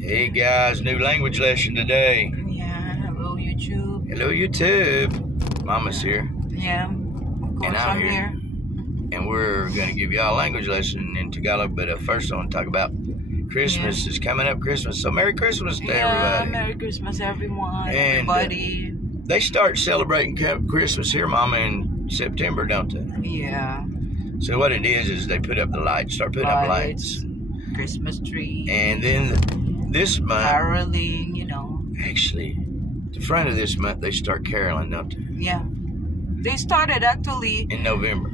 Hey guys, new language lesson today. Yeah, hello YouTube. Hello YouTube. Mama's here. Yeah, of course And I'm here. And we're going to give y'all a language lesson in Tagalog. But first I want to talk about Christmas. Is coming up, Christmas. So Merry Christmas to everybody. Merry Christmas everyone, And, everybody. They start celebrating Christmas here, Mama, in September, don't they? Yeah. So what it is they put up the lights, start putting up lights. Christmas tree. And then this month, caroling, you know. Actually, the front of this month, they start caroling, don't they? Yeah. They started actually in November.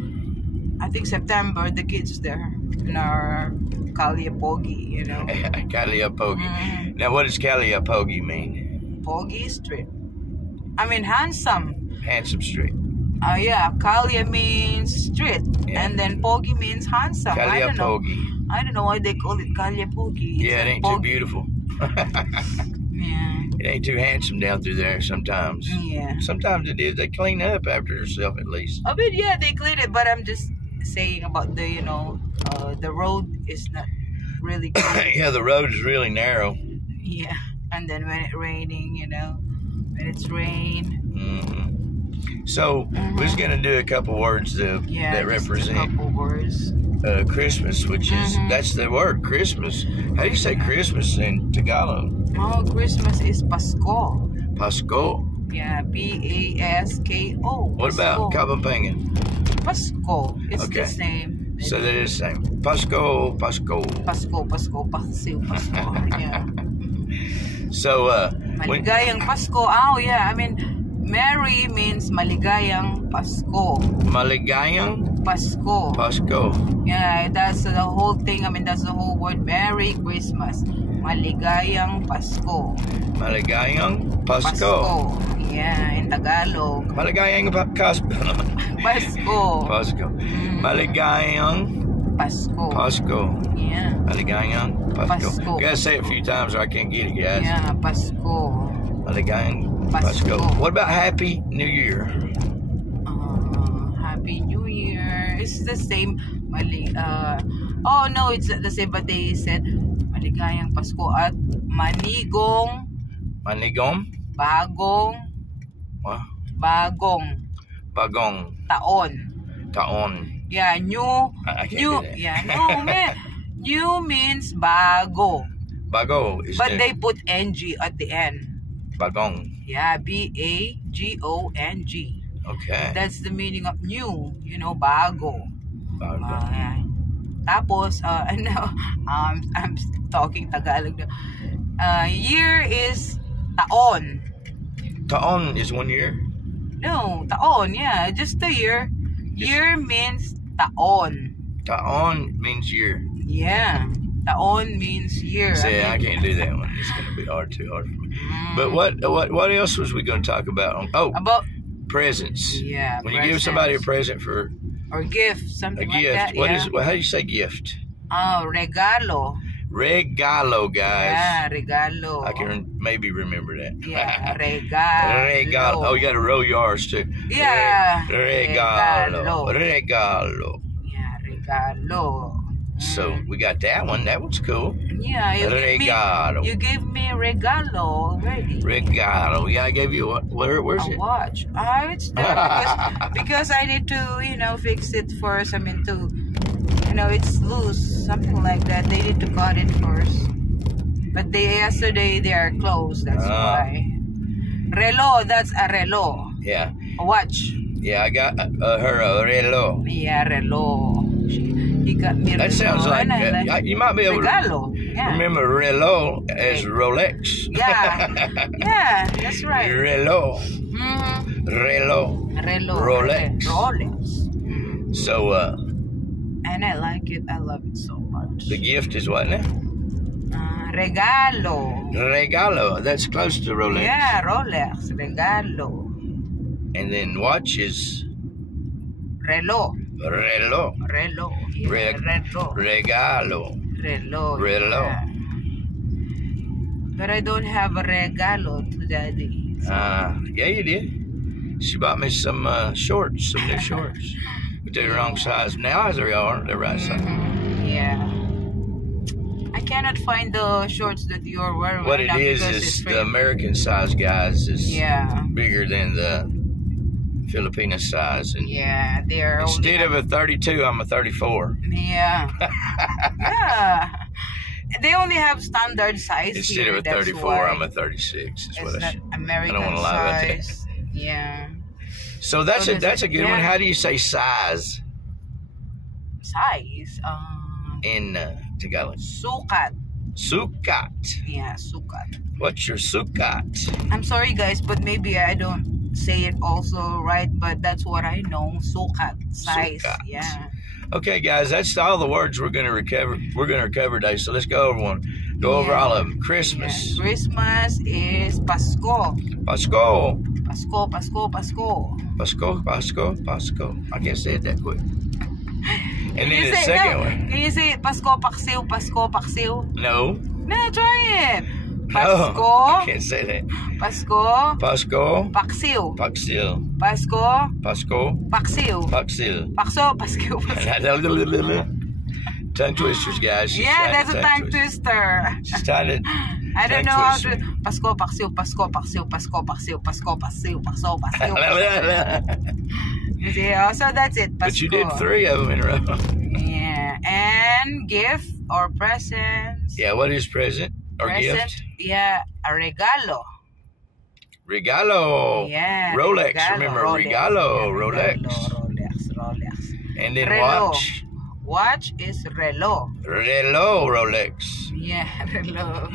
I think September, the kids there in our Kaliapogi, you know. Kaliapogi. Now, what does Kaliapogi mean? Pogi Street. I mean, handsome. Handsome Street. Yeah, Kalia means street, and then Pogi means handsome. Kaliapogi. I don't know why they call it Kaliapogi. Yeah, it ain't too beautiful. Yeah. It ain't too handsome down through there sometimes. Yeah. Sometimes it is. They clean up after themselves at least. I mean, yeah, they clean it, but I'm just saying about the, you know, the road is not really good. Yeah, the road is really narrow. Yeah, and then when it's raining, you know, when it's rain. So we're just gonna do a couple words that represent a couple words. Christmas, which is that's the word Christmas. How do you say Christmas in Tagalog? Oh, Christmas is Pasko. Pasko. Yeah, Pasko. What about Kapampangan? Pasko. It's the same. So that is the same. Pasko. Yeah. So maligayang Pasko. Oh yeah, I mean, Merry means maligayang Pasko. Maligayang Pasko. Pasko. Yeah, that's the whole thing. I mean, that's the whole word. Merry Christmas. Maligayang Pasko. Maligayang Pasko. Yeah, in Tagalog. Maligayang Pasko. Pasko. Maligayang Pasko. Yeah. Maligayang Pasko. You gotta say it a few times or I can't get it, guys. Yeah, Pasko. Maligayang Pasko. What about Happy New Year? Happy New Year. It's the same. Oh no, it's the same, but they said maligayang Pasko at manigong. Manigong? Bagong. What? Bagong. Bagong. Taon. Taon. Yeah, new. I can't new. do that. Yeah, no, man. New means bago. Bago is but they put ng at the end. Bagong. Yeah, Bagong. Okay. That's the meaning of new. You know, bago. Bago. Tapos, I'm talking Tagalog now. Year is taon. Taon is 1 year? No, taon, yeah, just a year. Year means taon. Taon means year. Yeah, taon means year. See, I can't do that one. It's going to be too hard for me. But what else was we going to talk about? About presents. Yeah, when you give somebody a present for or gift, something like that. What is how do you say gift? Oh, regalo. Regalo, guys. Yeah, regalo. I can maybe remember that. Yeah, regalo. Regalo. Oh, you got to roll your R's too. Yeah. Regalo. Regalo. Yeah, regalo. So we got that one. That one's cool. Yeah, you gave me regalo already. Regalo. Yeah, I gave you what? Where's it? A watch. It's there because I need to, you know, fix it first. I mean, you know, it's loose, something like that. They need to cut it first. But yesterday they are closed. That's why. Relo. That's a relo. Yeah. A watch. Yeah, I got her a relo. Yeah, relo. He got me. That sounds like you might be able to remember relo as Rolex. Yeah, yeah, that's right. Relo. Relo. Rolex. So and I like it. I love it so much. The gift is what now? Regalo. Regalo. That's close to Rolex. Yeah, Rolex. Regalo. And then watch is Relo. Relo. Relo. Yeah, Regalo. Relo. Relo. Yeah. But I don't have a regalo to Daddy. So. Yeah, you did. She bought me some shorts, some new shorts. But they're the wrong size. Now as they are, they're right size. Yeah. I cannot find the shorts that you're wearing. What right it now is because the American size, guys, is yeah, bigger than the Filipino size. And yeah, they are instead of a 32, I'm a 34. yeah, yeah. They only have standard size Instead here. of a That's 34, why I'm a 36. Is it's what I not should. American I don't want to lie about that. size. Yeah. So that's a good one. yeah. How do you say size Size. in Tagalog? Sukat. Sukat. Yeah, sukat. What's your sukat? I'm sorry, guys, but maybe I don't say it also right, but that's what I know. Sukat. Size. Sukat. Yeah. Okay, guys, that's all the words we're gonna recover. We're gonna recover today. So let's go over one. Go over all of them. Christmas. Yeah. Christmas is Pasko. Pasco. Pasko, Pasko, Pasko. Pasco. Pasco. Pasco. I can't say it that quick. And then the say, second no. one. Can you say it? Pasko, Paksiw, Pasko, Paksiw? No. No, try it. No. Pasko. I can't say that. Pasko. Pasco. Paksiw. Paxil. Pasko. Pasco. Paksiw. Paxil. Pakso, Paskiw, Paksiw. Tongue twisters, guys. She's Yeah, trying that's to a tongue twister. She's trying to. I don't know tongue how to. twister. Pasko, Paksiw, Pasko, Paksiw, Pasko, Paksiw, Pasko, Paksiw, Pasko, Paksiw. You see, so that's it. Pasko. But you did 3 of them in a row. Yeah, and gift or presents. Yeah, what is present or Present, gift? yeah, a regalo. Regalo. Yeah. Rolex. Regalo, Remember, Rolex. regalo. Yeah, Rolex. Rolex. And then Relo. watch. Watch is relo. Relo Rolex. Yeah, relo.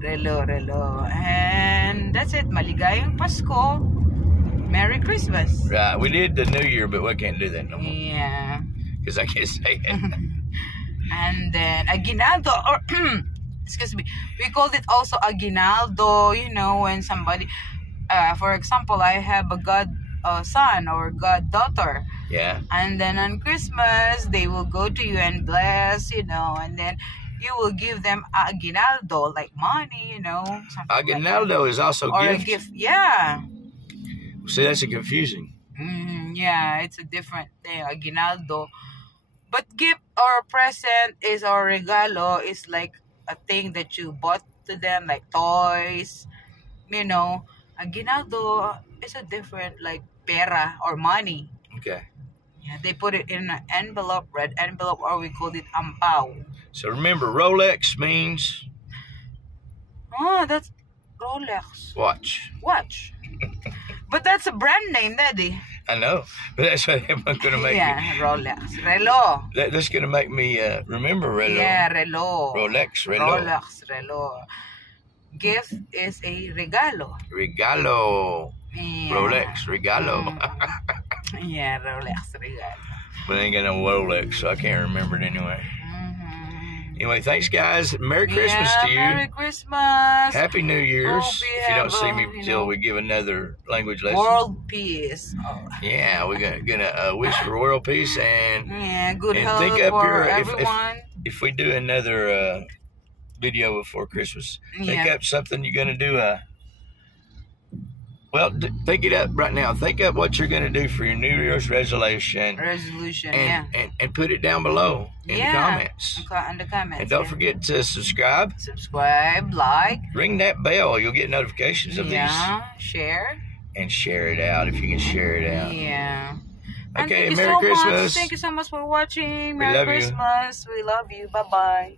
Relo. And that's it. Maligayang Pasko. Merry Christmas. Right. We did the New Year, but we can't do that no more. Yeah. Because I can't say it. And then aguinaldo, or excuse me, we called it also aguinaldo. You know, when somebody, for example, I have a godson or goddaughter, Yeah. and then on Christmas they will go to you and bless, you know, and then you will give them aguinaldo, like money, you know. Aguinaldo is also or gift. a gift. Yeah. See, that's a confusing. Yeah, it's a different thing, aguinaldo. But gift or present is, or regalo is like a thing that you bought to them, like toys, you know. Aguinaldo is a different, like pera or money. Okay. Yeah, they put it in an envelope, red envelope, or we called it ampao. So remember, Rolex means Oh, that's Rolex. watch. Watch. But that's a brand name, Daddy. I know, but that's what I'm going to make Yeah, me. Rolex. Relo. That's going to make me remember Relo. Yeah, relo. Rolex, Relo. Rolex, relo. Gift is a regalo. Regalo. Yeah. Rolex, regalo. Yeah, Rolex, regalo. But I ain't got no Rolex, so I can't remember it anyway. Mm-hmm. Anyway, thanks, guys. Merry Christmas to you. Merry Christmas. Happy New Year's. Hope you If you don't have, see me you till know, we give another language lesson. World peace. Oh. Yeah, we're gonna wish for world peace and Yeah, good and health think up for your everyone. if we do another video before Christmas, think Yeah. up something you're gonna do. Well, think it up right now. Think up what you're gonna do for your New Year's resolution, Resolution, and put it down below in the comments. In the comments. And don't forget to subscribe. Subscribe, like. Ring that bell. You'll get notifications of these. Share. And share it out if you can share it out. Yeah. And Okay, thank you Merry so Christmas. much. Thank you so much for watching. We Merry love you. Christmas. We love you. Bye-bye.